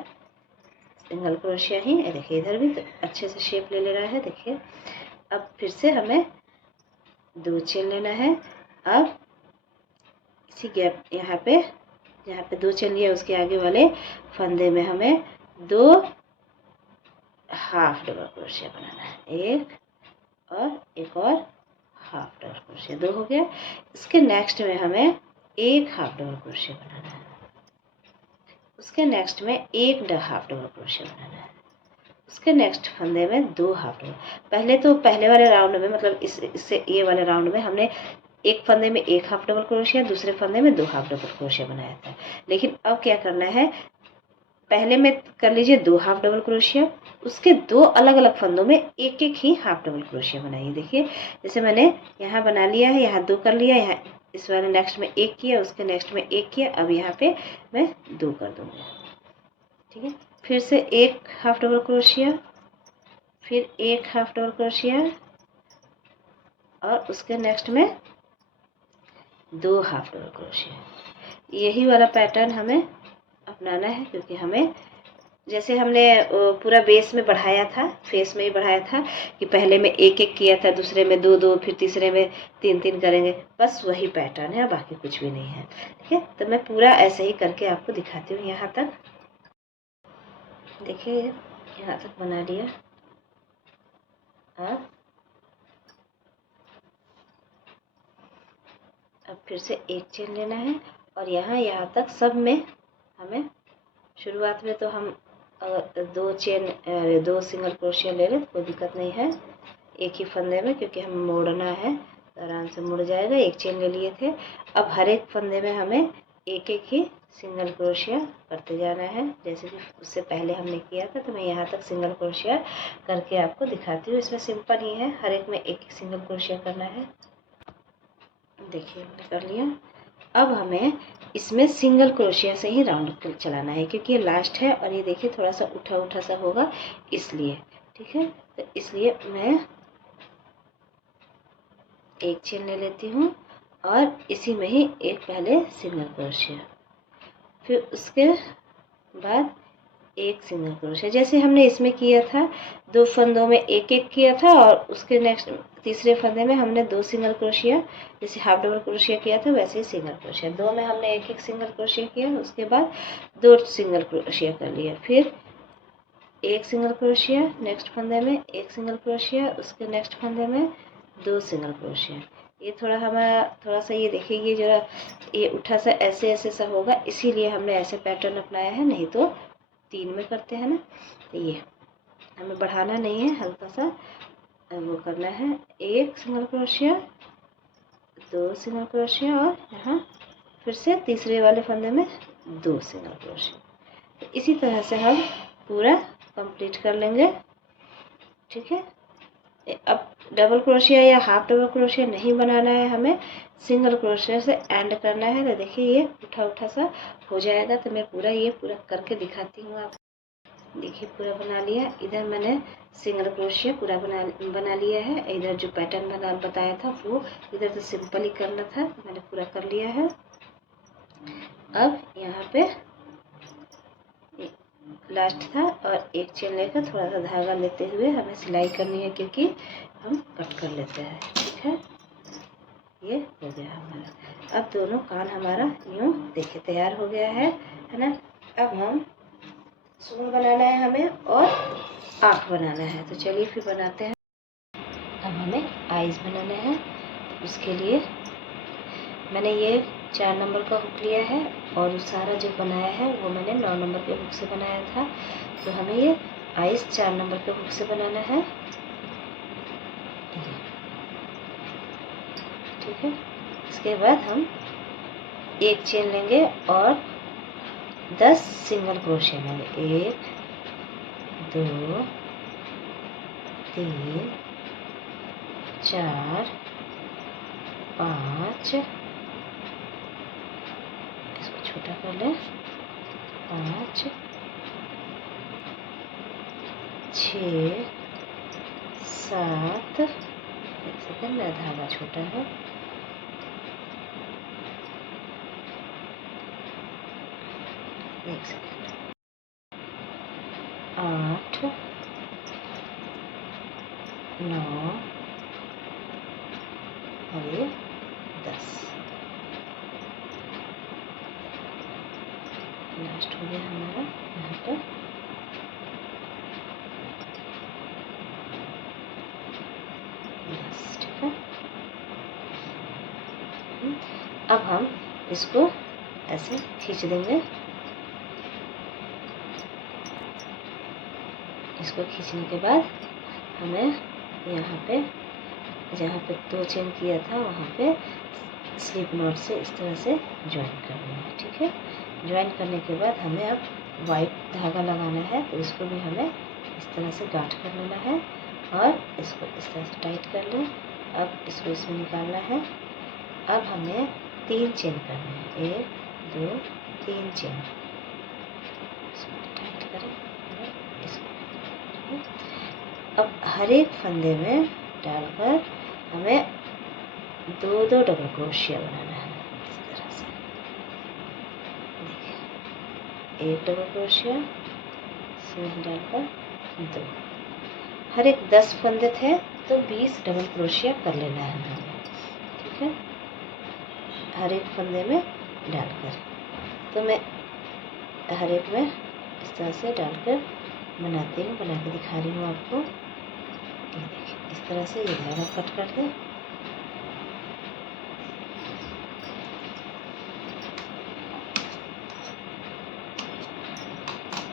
सिंगल क्रोशिया ही। देखिए इधर भी तो अच्छे से शेप ले रहा है। देखिए अब फिर से हमें 2 चेन लेना है। अब इसी गैप यहाँ पे जहाँ पे 2 चेन लिया उसके आगे वाले फंदे में हमें 2 हाफ डबल क्रोशिया बनाना है, एक और हाफ डबल क्रोशिया, 2 हो गया। इसके नेक्स्ट में हमें एक हाफ डबल क्रोशिया बनाना है, उसके नेक्स्ट में एक हाफ डबल क्रोशिया बनाना है, उसके नेक्स्ट फंदे में 2 हाफ डबल। पहले वाले राउंड में मतलब इससे ये वाले राउंड में हमने एक फंदे में एक हाफ डबल क्रोशिया, दूसरे फंदे में 2 हाफ डबल क्रोशिया बनाया था। लेकिन अब क्या करना है, पहले में कर लीजिए 2 हाफ डबल क्रोशिया, उसके 2 अलग अलग फंदों में एक एक ही हाफ डबल क्रोशिया बनाइए। देखिए जैसे मैंने यहाँ बना लिया है, यहाँ 2 कर लिया, यहाँ इस वाले नेक्स्ट में 1 किया, उसके नेक्स्ट में 1 किया, अब यहाँ पे मैं 2 कर दूँगी। ठीक है, फिर से एक हाफ डबल क्रोशिया, फिर एक हाफ डबल क्रोशिया और उसके नेक्स्ट में 2 हाफ डबल क्रोशिया। यही वाला पैटर्न हमें अपनाना है, क्योंकि हमें जैसे हमने पूरा बेस में बढ़ाया था, फेस में ही बढ़ाया था कि पहले में एक एक किया था, दूसरे में 2 2, फिर तीसरे में 3 3 करेंगे, बस वही पैटर्न है, बाकी कुछ भी नहीं है। ठीक है, तो मैं पूरा ऐसे ही करके आपको दिखाती हूँ। यहाँ तक देखिए, यहाँ तक बना लिया। अब फिर से एक चेन लेना है और यहाँ तक सब में हमें शुरुआत में तो हम 2 सिंगल क्रोशिया ले लें, कोई दिक्कत नहीं है एक ही फंदे में, क्योंकि हम मोड़ना है तो आराम से मुड़ जाएगा। एक चेन ले लिए थे। अब हर एक फंदे में हमें एक एक ही सिंगल क्रोशिया करते जाना है, जैसे कि उससे पहले हमने किया था। तो मैं यहाँ तक सिंगल क्रोशिया करके आपको दिखाती हूँ। इसमें सिंपल ही है, हर एक में एक एक सिंगल क्रोशिया करना है। देखिए हमने कर लिया। अब हमें इसमें सिंगल क्रोशिया से ही राउंड चलाना है, क्योंकि ये लास्ट है और ये देखिए थोड़ा सा उठा उठा सा होगा, इसलिए। ठीक है, तो इसलिए मैं एक चेन ले लेती हूँ और इसी में ही एक पहले सिंगल क्रोशिया, फिर उसके बाद एक सिंगल क्रोशिया, जैसे हमने इसमें किया था 2 फंदों में एक एक किया था, और उसके नेक्स्ट तीसरे फंदे में हमने 2 सिंगल क्रोशिया, जैसे हाफ डबल क्रोशिया किया था वैसे ही सिंगल क्रोशिया। 2 में हमने एक एक सिंगल क्रोशिया किया, उसके बाद 2 सिंगल क्रोशिया कर लिया, फिर एक सिंगल क्रोशिया, नेक्स्ट फंदे में एक सिंगल क्रोशिया, उसके नेक्स्ट फंदे में 2 सिंगल क्रोशिया। ये थोड़ा सा ये देखिए, ये जरा ये उठा सा ऐसे ऐसे सा होगा, इसीलिए हमने ऐसे पैटर्न अपनाया है, नहीं तो 3 में करते हैं ना। ये हमें बढ़ाना नहीं है, हल्का सा वो करना है। एक सिंगल क्रोशिया, 2 सिंगल क्रोशिया और यहाँ फिर से तीसरे वाले फंदे में 2 सिंगल क्रोशिया। तो इसी तरह से हम पूरा कंप्लीट कर लेंगे। ठीक है, अब डबल क्रोशिया या हाफ डबल क्रोशिया नहीं बनाना है, हमें सिंगल क्रोशिया से एंड करना है। तो देखिए ये उठा उठा सा हो जाएगा, तो मैं पूरा करके दिखाती हूँ आपको। देखिए पूरा बना लिया। इधर मैंने सिंगल क्रोशिया पूरा बना लिया है। इधर जो पैटर्न बताया था वो इधर तो सिंपल ही करना था, मैंने पूरा कर लिया है। अब यहाँ पे लास्ट था और एक चेन लेकर थोड़ा सा धागा लेते हुए हमें सिलाई करनी है, क्योंकि हम कट कर लेते हैं। ठीक है, ये हो गया हमारा। अब दोनों कान हमारा यूँ देखिए तैयार हो गया है ना। अब हम सूंड बनाना है हमें और आँख बनाना है, तो चलिए फिर बनाते हैं। अब हमें आईज बनाना है, तो उसके लिए मैंने ये 4 नंबर का हुक लिया है और वो सारा जो बनाया है वो मैंने 9 नंबर के हुक से बनाया था। तो हमें ये आईज 4 नंबर के हुक से बनाना है। ठीक है, इसके बाद हम एक चेन लेंगे और 10 सिंगल क्रोशिया लेंगे। 1 2 3 4 5, इसको छोटा कर लें, 5 6 7, एक सेकंड, मेरा धागा छोटा है, 1 सेकंड, 8 9 और ये 10। लास्ट हो गया हमारा यहाँ पर। ठीक है। अब हम इसको ऐसे खींच देंगे। इसको खींचने के बाद हमें यहाँ पे जहाँ पे 2 चेन किया था वहाँ पे स्लिप नॉट से इस तरह से ज्वाइन कर देना है। ठीक है। ज्वाइन करने के बाद हमें अब वाइट धागा लगाना है, तो इसको भी हमें इस तरह से गांठ कर लेना है और इसको इस तरह से टाइट कर लें। अब इसको इसमें निकालना है। अब हमें 3 चेन करना है, 1 2 3 चेन। इसको टाइट करें इसको। अब हर एक फंदे में डालकर हमें 2 डबल क्रोशिया बनाना है। इस तरह से देखिए, 1 डबल क्रोशिया इसमें डालकर 2। हर एक 10 फंदे थे तो 20 डबल क्रोशिया कर लेना है हमें। ठीक है। हर एक फंदे में डालकर, तो मैं हर एक में इस तरह से डालकर बनाती हूँ, बना के दिखा रही हूँ आपको। ये देखिए, इस तरह से ये धागा कट कर दें।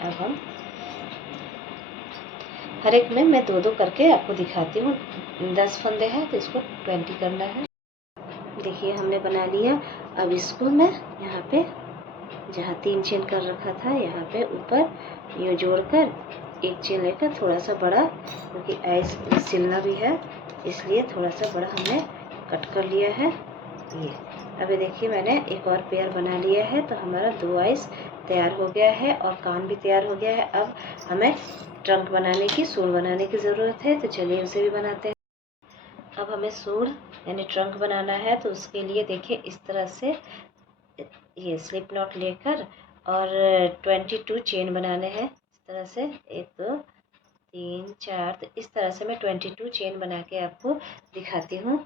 अब हम हर एक में मैं 2 करके आपको दिखाती हूँ। 10 फंदे हैं तो इसको 20 करना है। देखिए, हमने बना लिया। अब इसको मैं यहाँ पे जहाँ 3 चेन कर रखा था, यहाँ पे ऊपर यूँ जोड़कर एक चेन लेकर थोड़ा सा बड़ा, क्योंकि आइस सिलना भी है इसलिए थोड़ा सा बड़ा हमने कट कर लिया है। ये अभी देखिए, मैंने एक और पेयर बना लिया है, तो हमारा 2 आइस तैयार हो गया है और कान भी तैयार हो गया है। अब हमें ट्रंक बनाने की, सूंड बनाने की ज़रूरत है, तो चलिए उसे भी बनाते हैं। अब हमें सूंड यानी ट्रंक बनाना है, तो उसके लिए देखिए इस तरह से ये स्लिप नॉट लेकर और 22 चेन बनाने हैं। इस तरह से 1 2 3 4, तो इस तरह से मैं 22 चेन बना के आपको दिखाती हूँ।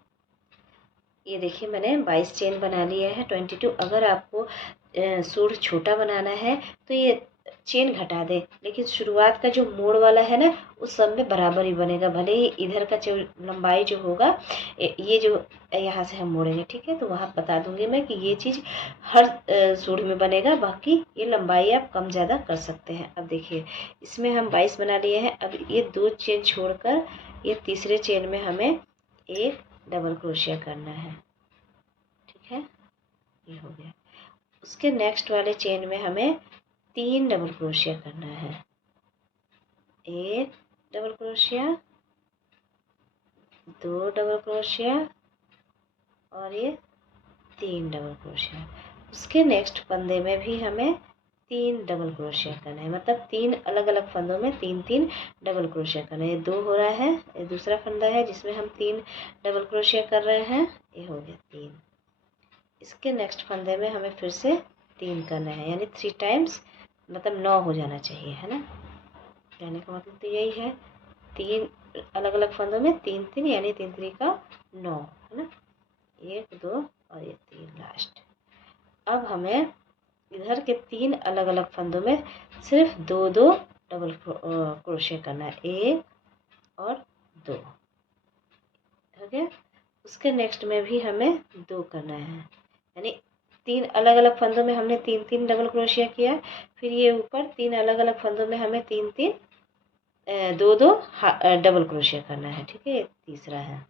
ये देखिए, मैंने 22 चेन बना लिया है। 22, अगर आपको सूंड छोटा बनाना है तो ये चेन घटा दे, लेकिन शुरुआत का जो मोड़ वाला है ना, उस सब में बराबर ही बनेगा। भले ही इधर का लंबाई जो होगा, ये जो यहाँ से हम मोड़ेंगे, ठीक है, तो वहाँ बता दूंगी मैं कि ये चीज़ हर सूंड में बनेगा। बाकी ये लंबाई आप कम ज़्यादा कर सकते हैं। अब देखिए, इसमें हम 22 बना लिए हैं। अब ये 2 चेन छोड़कर ये तीसरे चेन में हमें एक डबल क्रोशिया करना है। ठीक है, ये हो गया। उसके नेक्स्ट वाले चेन में हमें 3 डबल क्रोशिया करना है। 1 डबल क्रोशिया, 2 डबल क्रोशिया और ये 3 डबल क्रोशिया। उसके नेक्स्ट फंदे में भी हमें 3 डबल क्रोशिया करना है, मतलब 3 अलग अलग फंदों में 3 डबल क्रोशिया करना है। ये 2 हो रहा है, ये दूसरा फंदा है जिसमें हम 3 डबल क्रोशिया कर रहे हैं। ये हो गया 3। इसके नेक्स्ट फंदे में हमें फिर से 3 करना है, यानी 3 टाइम्स, मतलब 9 हो जाना चाहिए, है ना। कहने का मतलब तो यही है, 3 अलग अलग फंदों में 3 3, यानी 3 3 का 9, है ना। 1 2 और ये 3 लास्ट। अब हमें इधर के 3 अलग अलग फंदों में सिर्फ 2 2 डबल क्रोशिया करना है, 1 और 2, हो गया। उसके नेक्स्ट में भी हमें 2 करना है, यानी 3 अलग अलग फंदों में हमने 3 3 डबल क्रोशिया किया। फिर ये ऊपर 3 अलग अलग फंदों में हमें 3 3 2 2 डबल क्रोशिया करना है। ठीक है, ये तीसरा है।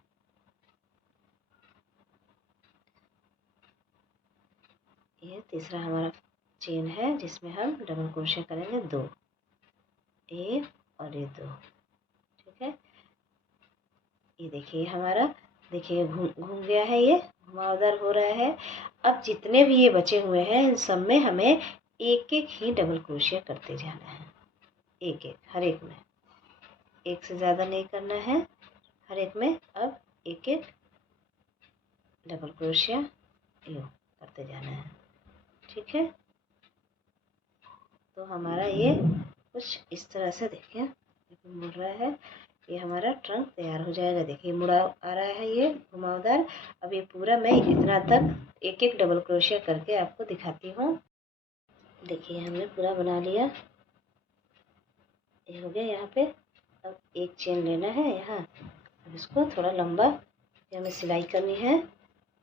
ये तीसरा हमारा चेन है जिसमें हम डबल क्रोशिया करेंगे 2, 1 और ये 2। ठीक है, ये देखिए हमारा, देखिए घूम घूम गया है, ये घुमावदार हो रहा है। अब जितने भी ये बचे हुए हैं इन सब में हमें एक एक ही डबल क्रोशिया करते जाना है, एक एक हर एक में, एक से ज़्यादा नहीं करना है। हर एक में अब एक एक डबल क्रोशिया यूँ करते जाना है। ठीक है, तो हमारा ये कुछ इस तरह से देखिए मुड़ रहा है, ये हमारा ट्रंक तैयार हो जाएगा। देखिए मुड़ा आ रहा है ये घुमावदार। अब ये पूरा मैं इतना तक एक एक डबल क्रोशिया करके आपको दिखाती हूँ। देखिए हमने पूरा बना लिया, ये हो गया यहाँ पे। अब एक चेन लेना है यहाँ, अब इसको थोड़ा लंबा हमें सिलाई करनी है,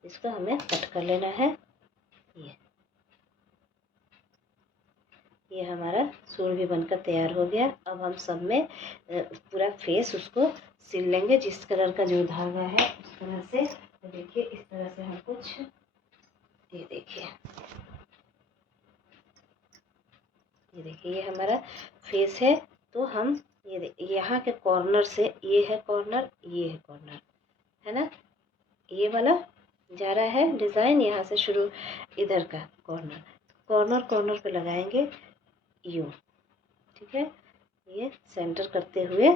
इसको हमें कट कर लेना है। ये हमारा सूट भी बनकर तैयार हो गया। अब हम सब में पूरा फेस उसको सिल लेंगे, जिस कलर का जो धागा है उस तरह से। तो देखिए इस तरह से हम कुछ, ये देखिए, ये देखिए ये हमारा फेस है। तो हम ये यहाँ के कॉर्नर से, ये है कॉर्नर, ये है कॉर्नर, है ना, ये वाला जा रहा है डिज़ाइन यहाँ से शुरू, इधर का कॉर्नर, कॉर्नर कॉर्नर पे लगाएंगे यूँ। ठीक है, ये सेंटर करते हुए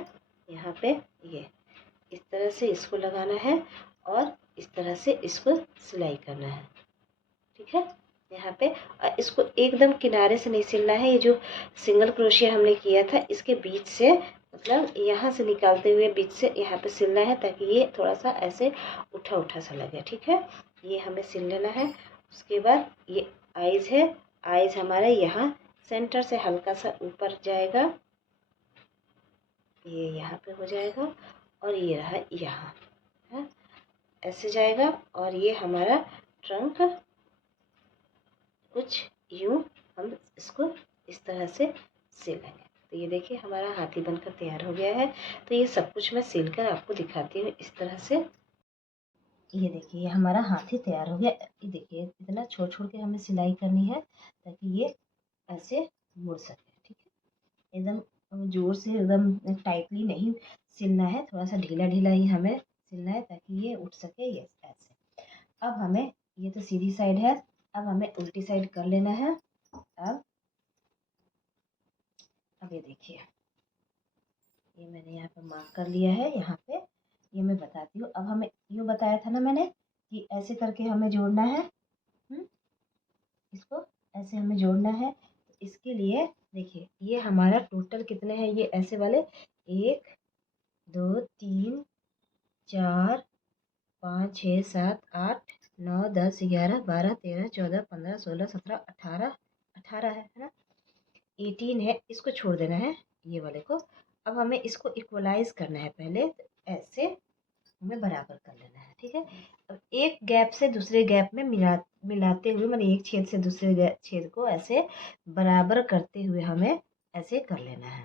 यहाँ पे ये इस तरह से इसको लगाना है और इस तरह से इसको सिलाई करना है। ठीक है, यहाँ पे इसको एकदम किनारे से नहीं सिलना है। ये जो सिंगल क्रोशिया हमने किया था इसके बीच से, मतलब यहाँ से निकालते हुए बीच से यहाँ पे सिलना है, ताकि ये थोड़ा सा ऐसे उठा उठा सा लगे। ठीक है, ये हमें सिल लेना है। उसके बाद ये आइज है, आइज हमारा यहाँ सेंटर से हल्का सा ऊपर जाएगा, ये यहाँ पे हो जाएगा, और ये रहा यहाँ है, ऐसे जाएगा। और ये हमारा ट्रंक कुछ यूँ हम इसको इस तरह से सिलेंगे। तो ये देखिए हमारा हाथी बनकर तैयार हो गया है। तो ये सब कुछ मैं सिल कर आपको दिखाती हूँ इस तरह से। ये देखिए हमारा हाथी तैयार हो गया। ये देखिए इतना छोड़ छोड़ के हमें सिलाई करनी है ताकि ये ऐसे मुड़ सके। ठीक है, एकदम जोर से एकदम टाइटली नहीं सिलना है, थोड़ा सा ढीला ढीला ही हमें सिलना है ताकि ये उठ सके। ये ऐसे। अब हमें, ये तो सीधी साइड है, अब हमें उल्टी साइड कर लेना है। अब ये देखिए, ये मैंने यहाँ पे मार्क कर लिया है। यहाँ पे ये मैं बताती हूँ। अब हमें यूँ बताया था ना मैंने कि ऐसे करके हमें जोड़ना है, इसको ऐसे हमें जोड़ना है। तो इसके लिए देखिए ये हमारा टोटल कितने हैं, ये ऐसे वाले 1 2 3 4 5 6 7 8 9 10 11 12 13 14 15 16 17 18 है ना, 18 है। इसको छोड़ देना है ये वाले को। अब हमें इसको इक्वलाइज करना है पहले, तो ऐसे हमें बराबर कर लेना है। ठीक है, अब एक गैप से दूसरे गैप में मिलाते हुए, मैंने एक छेद से दूसरे छेद को ऐसे बराबर करते हुए हमें ऐसे कर लेना है।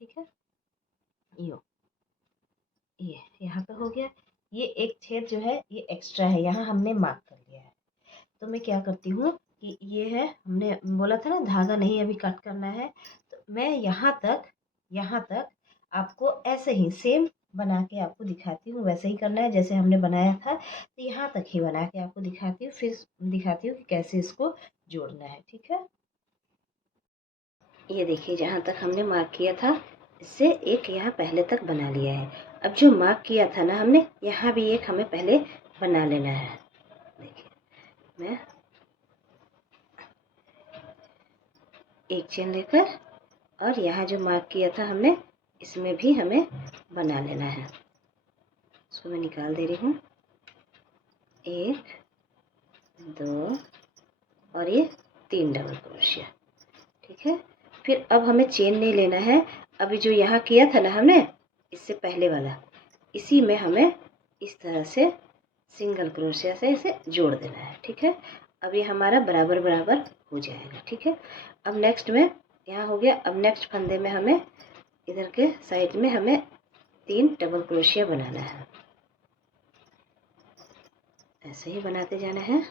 ठीक है, ये यहाँ पे हो गया। ये एक छेद जो है ये एक्स्ट्रा है, यहाँ हमने मार्क कर लिया है। तो मैं क्या करती हूँ कि ये है, हमने बोला था ना धागा नहीं अभी कट करना है, तो मैं यहाँ तक आपको ऐसे ही सेम बना के आपको दिखाती हूँ। वैसे ही करना है जैसे हमने बनाया था, तो यहाँ तक ही बना के आपको दिखाती हूँ, फिर दिखाती हूँ कि कैसे इसको जोड़ना है। ठीक है, ये देखिए जहाँ तक हमने मार्क किया था इससे एक यहाँ पहले तक बना लिया है। अब जो मार्क किया था ना हमने, यहाँ भी एक हमें पहले बना लेना है। देखिए मैं एक चेन लेकर, और यहाँ जो मार्क किया था हमने इसमें भी हमें बना लेना है। इसको मैं निकाल दे रही हूँ, 1 2 और ये 3 डबल क्रोशिया। ठीक है, फिर अब हमें चेन नहीं लेना है। अभी जो यहाँ किया था ना हमने इससे पहले वाला, इसी में हमें इस तरह से सिंगल क्रोशिया से इसे जोड़ देना है। ठीक है, अब ये हमारा बराबर बराबर हो जाएगा। ठीक है, अब नेक्स्ट में यहाँ हो गया। अब नेक्स्ट फंदे में हमें इधर के साइड में हमें 3 डबल क्रोशिया बनाना है। ऐसे ही बनाते जाना है।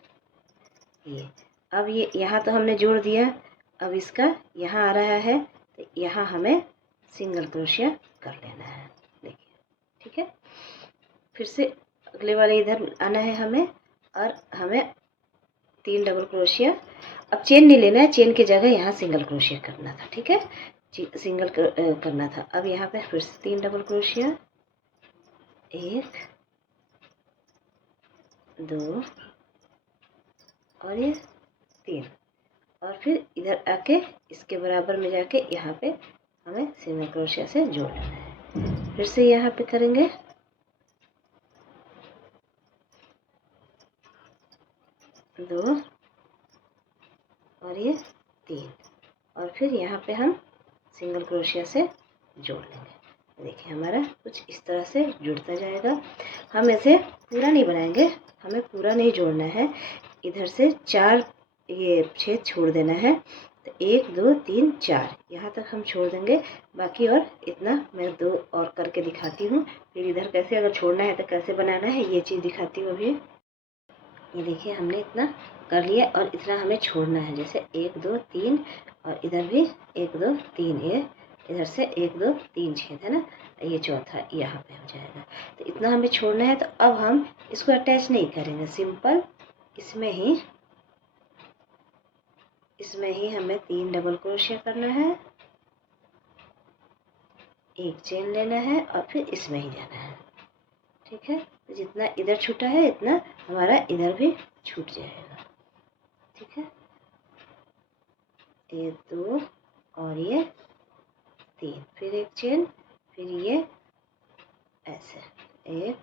ये अब ये यहाँ तो हमने जोड़ दिया, अब इसका यहाँ आ रहा है तो यहाँ हमें सिंगल क्रोशिया कर लेना है। देखिए ठीक है, फिर से अगले वाले इधर आना है हमें, और हमें 3 डबल क्रोशिया, अब चेन नहीं लेना है, चेन की जगह यहाँ सिंगल क्रोशिया करना था। ठीक है, सिंगल करना था। अब यहाँ पे फिर से 3 डबल क्रोशिया, 1 2 और ये 3, और फिर इधर आके इसके बराबर में जाके यहाँ पे हमें सिंगल क्रोशिया से जोड़ लेना है। फिर से यहाँ पे करेंगे 2 और ये 3, और फिर यहाँ पे हम सिंगल क्रोशिया से जोड़ लेंगे। देखिए हमारा कुछ इस तरह से जुड़ता जाएगा। हम ऐसे पूरा नहीं बनाएंगे, हमें पूरा नहीं जोड़ना है, इधर से 4 ये छेद छोड़ देना है। तो 1 2 3 4 यहाँ तक हम छोड़ देंगे, बाकी और इतना मैं 2 और करके दिखाती हूँ। फिर इधर कैसे अगर छोड़ना है तो कैसे बनाना है ये चीज़ दिखाती हूँ अभी। ये देखिए हमने इतना कर लिया और इतना हमें छोड़ना है, जैसे 1 2 3 और इधर भी 1 2 3, ये इधर से 1 2 3 छेद है ना, ये चौथा यहाँ पे हो जाएगा। तो इतना हमें छोड़ना है। तो अब हम इसको अटैच नहीं करेंगे, सिंपल इसमें ही हमें 3 डबल क्रोशिया करना है, 1 चेन लेना है और फिर इसमें ही जाना है। ठीक है, तो जितना इधर छूटा है इतना हमारा इधर भी छूट जाएगा। ठीक है, ये 2 और ये 3, फिर 1 चेन, फिर ये ऐसे 1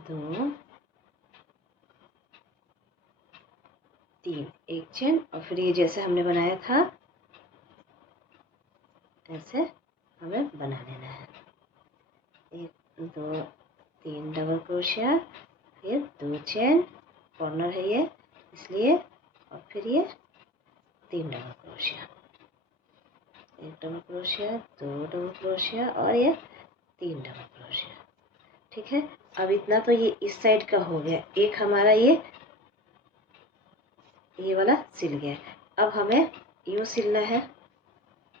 2 3, 1 चेन, और फिर ये जैसे हमने बनाया था ऐसे हमें बना लेना है। 1 2 3 डबल क्रोशिया, फिर 2 चेन, कॉर्नर है ये इसलिए, और फिर ये 3 double crochet, 1 double crochet, 2 double crochet और ये 3 डबल क्रोशिया। ठीक है, अब इतना तो ये इस साइड का हो गया। एक हमारा ये वाला सिल गया। अब हमें यूँ सिलना है,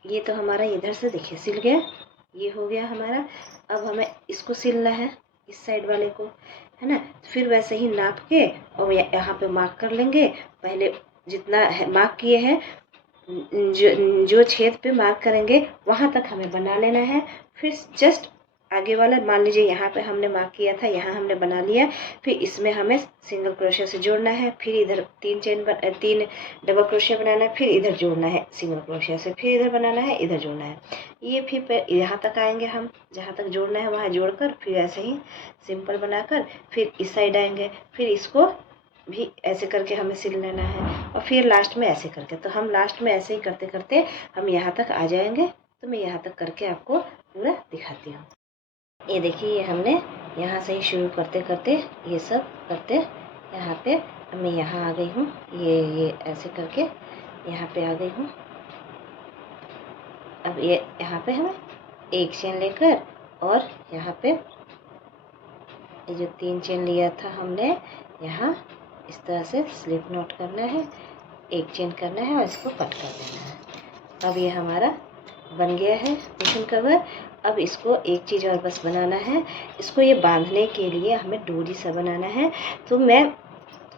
ये तो हमारा इधर से देखिए सिल गया, ये हो गया हमारा। अब हमें इसको सिलना है, इस साइड वाले को, है ना। फिर वैसे ही नाप के और यहाँ पे मार्क कर लेंगे। पहले जितना है मार्क किए हैं, जो छेद पे मार्क करेंगे वहाँ तक हमें बना लेना है। फिर जस्ट आगे वाला मान लीजिए यहाँ पे हमने मार्क किया था, यहाँ हमने बना लिया, फिर इसमें हमें सिंगल क्रोशिया से जोड़ना है, फिर इधर 3 डबल क्रोशिया बनाना है, फिर इधर जोड़ना है सिंगल क्रोशिया से, फिर इधर बनाना है, इधर जोड़ना है। ये फिर यहाँ तक आएंगे हम, जहाँ तक जोड़ना है वहाँ जोड़कर फिर ऐसे ही सिंपल बनाकर फिर इस साइड आएंगे, फिर इसको भी ऐसे करके हमें सिल लेना है, और फिर लास्ट में ऐसे करके। तो हम लास्ट में ऐसे ही करते करते हम यहाँ तक आ जाएंगे। तो मैं यहाँ तक करके आपको पूरा दिखाती हूँ। ये देखिए, ये हमने यहाँ से ही शुरू करते करते ये सब करते यहाँ पे मैं यहाँ आ गई हूँ। ये ऐसे करके यहाँ पे आ गई हूँ। अब ये यहाँ पे हमें 1 चेन लेकर और यहाँ पे ये जो 3 चेन लिया था हमने, यहाँ इस तरह से स्लिप नॉट करना है, 1 चेन करना है और इसको कट कर देना है। अब ये हमारा बन गया है कुशन कवर। अब इसको एक चीज़ और बस बनाना है, इसको ये बांधने के लिए हमें डोरी सा बनाना है। तो मैं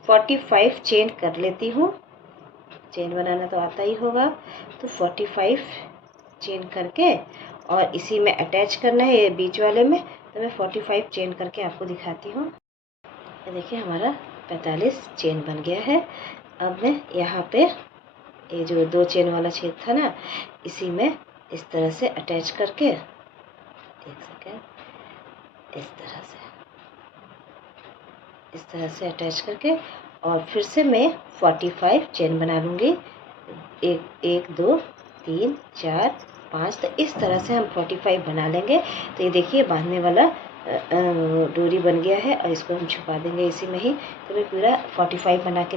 45 चेन कर लेती हूँ, चेन बनाना तो आता ही होगा। तो 45 चेन करके और इसी में अटैच करना है, ये बीच वाले में। तो मैं 45 चेन करके आपको दिखाती हूँ। देखिए हमारा 45 चेन बन गया है। अब मैं यहाँ पे ये जो 2 चेन वाला छेद था ना, इसी में इस तरह से अटैच करके, एक सेकेंड, इस तरह से अटैच करके और फिर से मैं 45 चेन बना लूँगी। 1 2 3 4 5, तो इस तरह से हम 45 बना लेंगे। तो ये देखिए बांधने वाला डोरी बन गया है और इसको हम छुपा देंगे इसी में ही। तो मैं पूरा 45 बना के